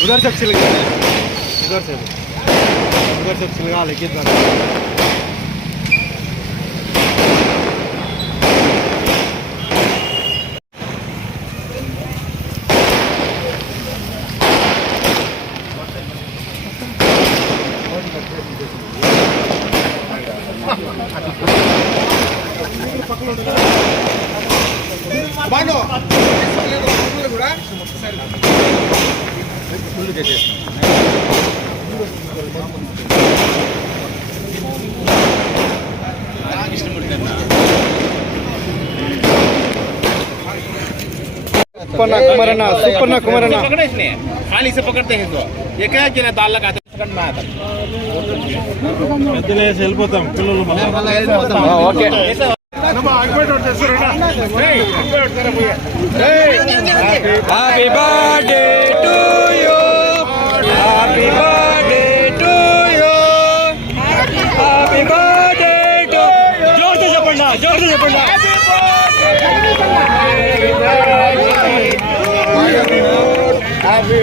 उधर से छिल गया, उधर से छिल गया लेकिन सुपन्ना कुमारना खाली से पकड़ते हैं तो ये क्या कि ना दाल लगाते पकड़ना आता పెద్దలే వెళ్ళిపోతాం పిల్లలు okay happy birthday to you happy birthday to you happy birthday to జోర్తో చెప్పండి హ్యాపీ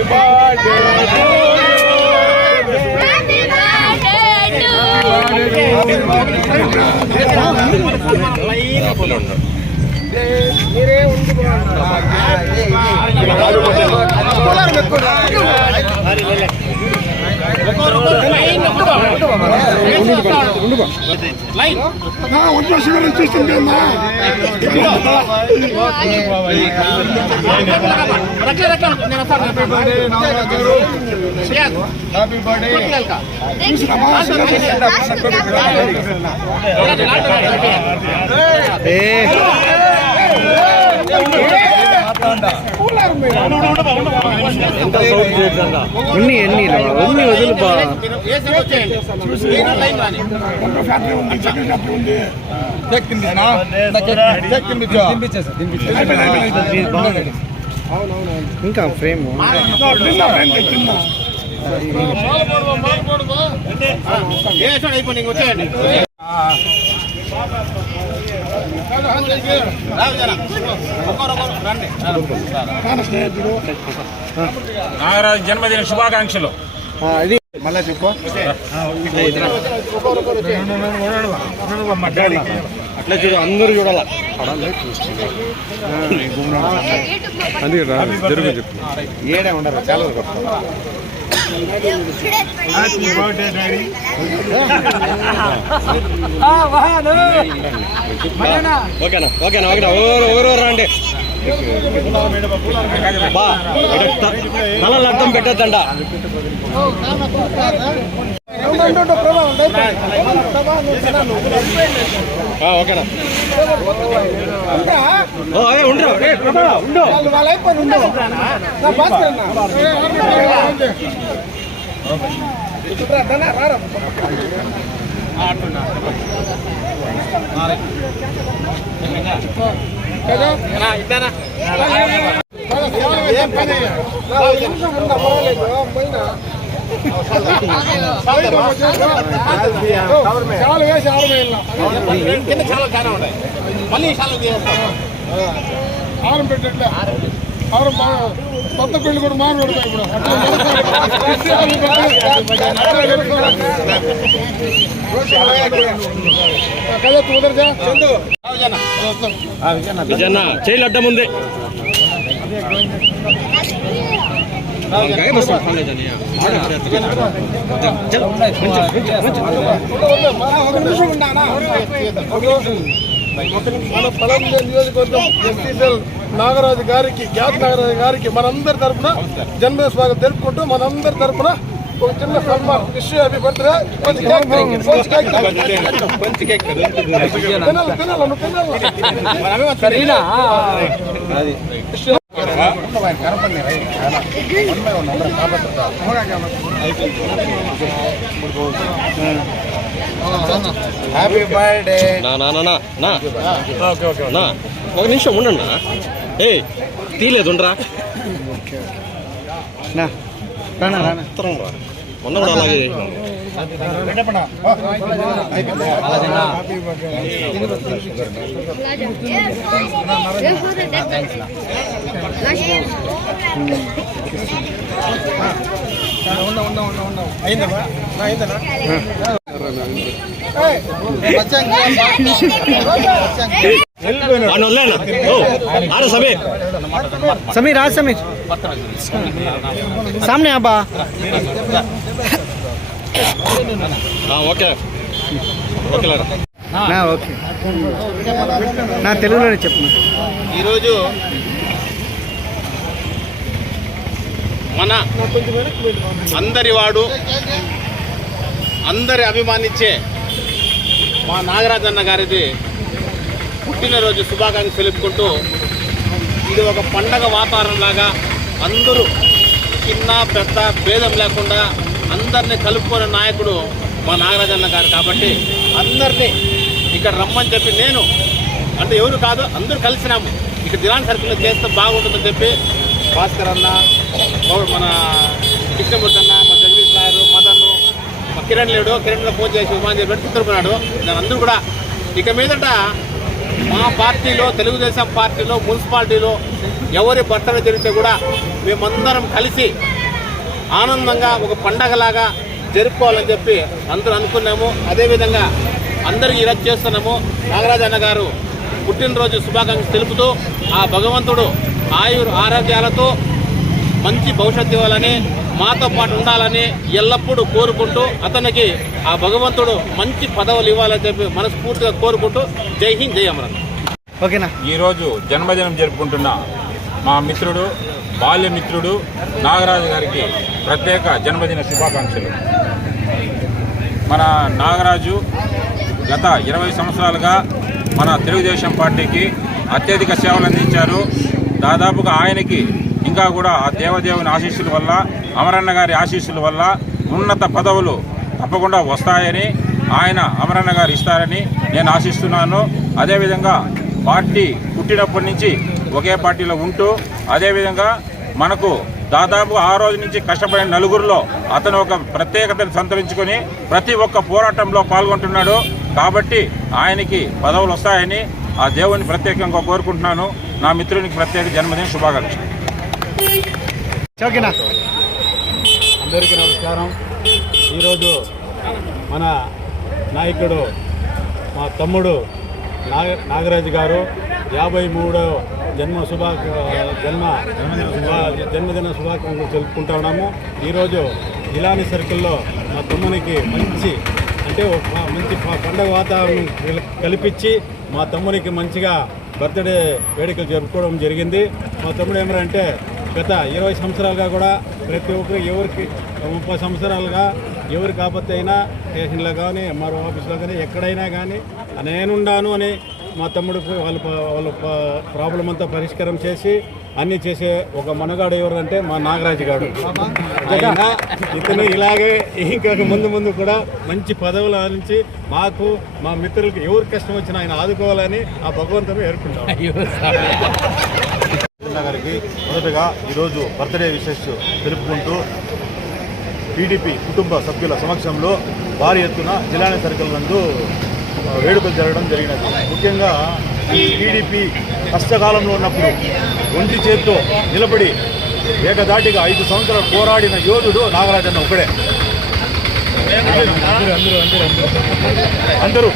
బర్త్డే మీరే హ్యాపీ బర్త్డే ఉన్ని వదులు ఇంకా ఫ్రేమ్ అయిపోయింది వచ్చేయండి నాగరాజు జన్మదిన శుభాకాంక్షలు. ఇది మళ్ళీ చెప్పు అట్లా చూడు అందరూ చూడాల అది జరుగు చెప్పు ఏడే ఉండరు చాలా ఓకేనా ఓరు రండి బా తలలో అర్థం పెట్టద్దండ ఓకేనా ఉండరు మళ్ళీ ఆరం పెట్టట్లే ఆరం కొత్త పెళ్లి కూడా మారు పెడతాయి ఇప్పుడు విజన్న చేయలు అడ్డం ఉంది మన పలంనేరు నియోజకవర్గం ఎస్సీసీఎల్ నాగరాజు గారికి గ్యాస్ నాగరాజు గారికి మనందరి తరఫున జన్మదిన స్వాగతం తెలుపుకుంటూ మనందరి తరఫున ఒక చిన్న సన్మానం wish happy birthday happy birthday నా ఒక నిమిషం ఉండన్నా ఏ తీయలేదు ఉండరా మొన్న కూడా అలాగే समीर आज समीर सामने अब्बा ఓకే ఓకే నా ఓకే నా తెలుగులోనే చెప్పు. ఈరోజు మన అందరి వాడు అందరి అభిమానించే మా నాగరాజన్న గారిది పుట్టినరోజు శుభాకాంక్షలు తెలుపుకుంటూ ఇది ఒక పండగ వాతావరణంలాగా అందరూ చిన్న పెద్ద భేదం లేకుండా అందరినీ కలుపుకునే నాయకుడు మా నాగరాజన్న గారు. కాబట్టి అందరినీ ఇక్కడ రమ్మని చెప్పి నేను అంటే ఎవరు కాదు అందరూ కలిసినాము ఇక్కడ జిల్లా సర్కిల్లో చేస్తే బాగుంటుందని చెప్పి భాస్కర్ అన్న, మన కృష్ణమూర్తి అన్న, మా జగదీష్ నాయరు, మదన్ను, మా కిరణ్ లేడు, కిరణ్లో ఫోన్ చేసి ఉమాన్ చెప్పి తిరుగుతున్నాడు. దాని అందరూ కూడా ఇక మీదట మా పార్టీలో తెలుగుదేశం పార్టీలో మున్సిపాలిటీలో ఎవరి బట్టలు జరిగితే కూడా మేమందరం కలిసి ఆనందంగా ఒక పండగలాగా జరుపుకోవాలని చెప్పి అందరూ అనుకున్నాము. అదేవిధంగా అందరికీ ఈరోజు చేస్తున్నాము. నాగరాజన్న గారు పుట్టినరోజు శుభాకాంక్షలు తెలుపుతూ ఆ భగవంతుడు ఆరోగ్యాలతో మంచి భవిష్యత్తు ఇవ్వాలని మాతో పాటు ఉండాలని ఎల్లప్పుడూ కోరుకుంటూ అతనికి ఆ భగవంతుడు మంచి పదవులు ఇవ్వాలని చెప్పి మనస్ఫూర్తిగా కోరుకుంటూ జై హింద్, జై అమరావతి. ఓకేనా. ఈరోజు జన్మదినం జరుపుకుంటున్న మా మిత్రుడు, బాల్యమిత్రుడు నాగరాజు గారికి ప్రత్యేక జన్మదిన శుభాకాంక్షలు. మన నాగరాజు గత 20 సంవత్సరాలుగా మన తెలుగుదేశం పార్టీకి అత్యధిక సేవలు అందించారు. దాదాపుగా ఆయనకి ఇంకా కూడా ఆ దేవదేవుని ఆశీస్సుల వల్ల, అమరన్న గారి ఆశీస్సుల వల్ల ఉన్నత పదవులు తప్పకుండా వస్తాయని, ఆయన అమరన్న గారు ఇస్తారని నేను ఆశిస్తున్నాను. అదేవిధంగా పార్టీ పుట్టినప్పటి నుంచి ఒకే పార్టీలో ఉంటూ అదేవిధంగా మనకు దాదాపు ఆ రోజు నుంచి కష్టపడిన నలుగురిలో అతను ఒక ప్రత్యేకతను సంతరించుకొని ప్రతి ఒక్క పోరాటంలో పాల్గొంటున్నాడు. కాబట్టి ఆయనకి పదవులు వస్తాయని ఆ దేవుని ప్రత్యేకంగా కోరుకుంటున్నాను. నా మిత్రునికి ప్రత్యేక జన్మదిన శుభాకాంక్షలు. ఓకేనా. అందరికీ నమస్కారం. ఈరోజు మన నాయకుడు మా తమ్ముడు నాగరాజు గారు 53వ జన్మదిన శుభాకాంక్షలు తెలుపుకుంటా ఉన్నాము. ఈరోజు జిలాని సర్కిల్లో మా తమ్మునికి మంచి పండగ వాతావరణం కల్పించి మా తమ్మునికి మంచిగా బర్త్డే వేడుకలు జరుపుకోవడం జరిగింది. మా తమ్ముడు ఏమంటే గత 20 సంవత్సరాలుగా కూడా ప్రతి ఒక్కరు ఎవరికి 30 సంవత్సరాలుగా ఎవరి కాకపోతే అయినా స్టేషన్లో కానీ ఎంఆర్ఓ ఆఫీస్లో కానీ ఎక్కడైనా కానీ నేనుండాను అని మా తమ్ముడికి వాళ్ళ ప్రాబ్లం అంతా పరిష్కారం చేసి అన్నీ చేసే ఒక మనగాడు ఎవరంటే మా నాగరాజు గారు. ఇతను ఇలాగే ఇంకా ముందు కూడా మంచి పదవులు ఆలోచించి మాకు మా మిత్రులకి ఎవరికి కష్టం వచ్చినా ఆయన ఆదుకోవాలని ఆ భగవంతుని ఏర్పడ్డాం. గారికి మొదటగా ఈరోజు బర్త్డే విషెస్ తెలుపుకుంటూ టీడీపీ కుటుంబ సభ్యుల సమక్షంలో భారీ ఎత్తున జిల్లాని సర్కిల్ నందు వేడుకలు జరగడం జరిగినది. ముఖ్యంగా టీడీపీ కష్టకాలంలో ఉన్నప్పుడు ఒంటి చేత్తో నిలబడి ఏకదాటిగా 5 సంవత్సరాలు పోరాడిన యోధుడు నాగరాజన్న ఒకడే. అందరూ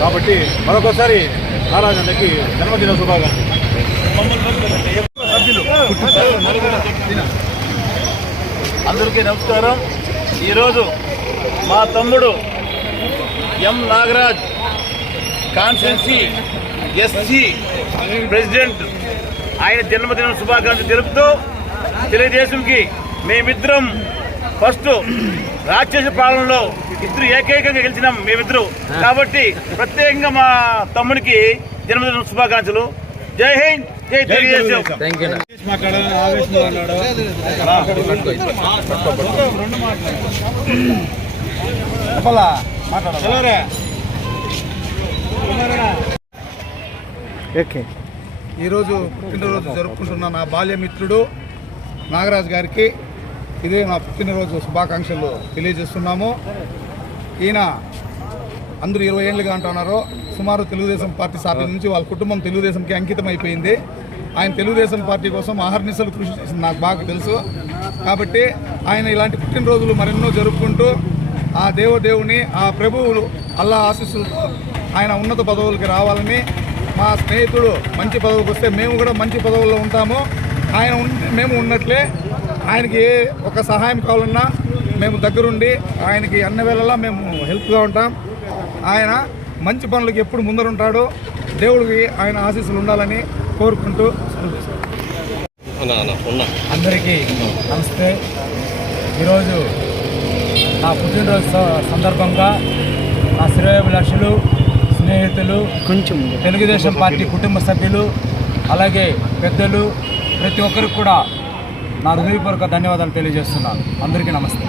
కాబట్టి మరొకసారి నాగరాజన్నకి జన్మదిన శుభాకాంక్షలు. అందరికీ నమస్కారం. ఈరోజు మా తమ్ముడు ఎం నాగరాజ్ కాన్స్టిట్యున్సీ ఎస్సీ ప్రెసిడెంట్ ఆయన జన్మదిన శుభాకాంక్షలు తెలుపుతూ తెలుగుదేశంకి మేమిద్దరం ఫస్ట్ రాక్షస పాలనలో ఇద్దరు ఏకైకంగా గెలిచినాం మేమిద్దరు. కాబట్టి ప్రత్యేకంగా మా తమ్ముడికి జన్మదిన శుభాకాంక్షలు. జై హింద్, జై తెలుగుదేశం. ఓకే. ఈరోజు పుట్టినరోజు జరుపుకుంటున్న నా బాల్యమిత్రుడు నాగరాజు గారికి ఇదే నా పుట్టినరోజు శుభాకాంక్షలు తెలియజేస్తున్నాము. ఈయన అందరూ 20 ఏళ్ళుగా అంటున్నారు. సుమారు తెలుగుదేశం పార్టీ స్థాపన నుంచి వాళ్ళ కుటుంబం తెలుగుదేశంకి అంకితం అయిపోయింది. ఆయన తెలుగుదేశం పార్టీ కోసం అహర్నిశలు కృషి చేసింది నాకు బాగా తెలుసు. కాబట్టి ఆయన ఇలాంటి పుట్టినరోజులు మరెన్నో జరుపుకుంటూ ఆ దేవుని ఆ ప్రభువులు అల్లా ఆశీస్సులతో ఆయన ఉన్నత పదవులకి రావాలని, మా స్నేహితుడు మంచి పదవికి వస్తే మేము కూడా మంచి పదవుల్లో ఉంటాము. ఆయన ఉంటే మేము ఉన్నట్లే ఆయనకి ఏ ఒక సహాయం కావాలన్నా మేము దగ్గరుండి ఆయనకి అన్ని వేళలా మేము హెల్ప్గా ఉంటాం. ఆయన మంచి పనులకి ఎప్పుడు ముందరుంటాడు. దేవుడికి ఆయన ఆశీస్సులు ఉండాలని కోరుకుంటూ అందరికీ నమస్తే. ఈరోజు నా పుట్టినరోజు సందర్భంగా నా శ్రేయోభిలాషులు, స్నేహితులు, కొంచెం తెలుగుదేశం పార్టీ కుటుంబ సభ్యులు, అలాగే పెద్దలు, ప్రతి ఒక్కరికి కూడా నా హృదయపూర్వక ధన్యవాదాలు తెలియజేస్తున్నాను. అందరికీ నమస్తే.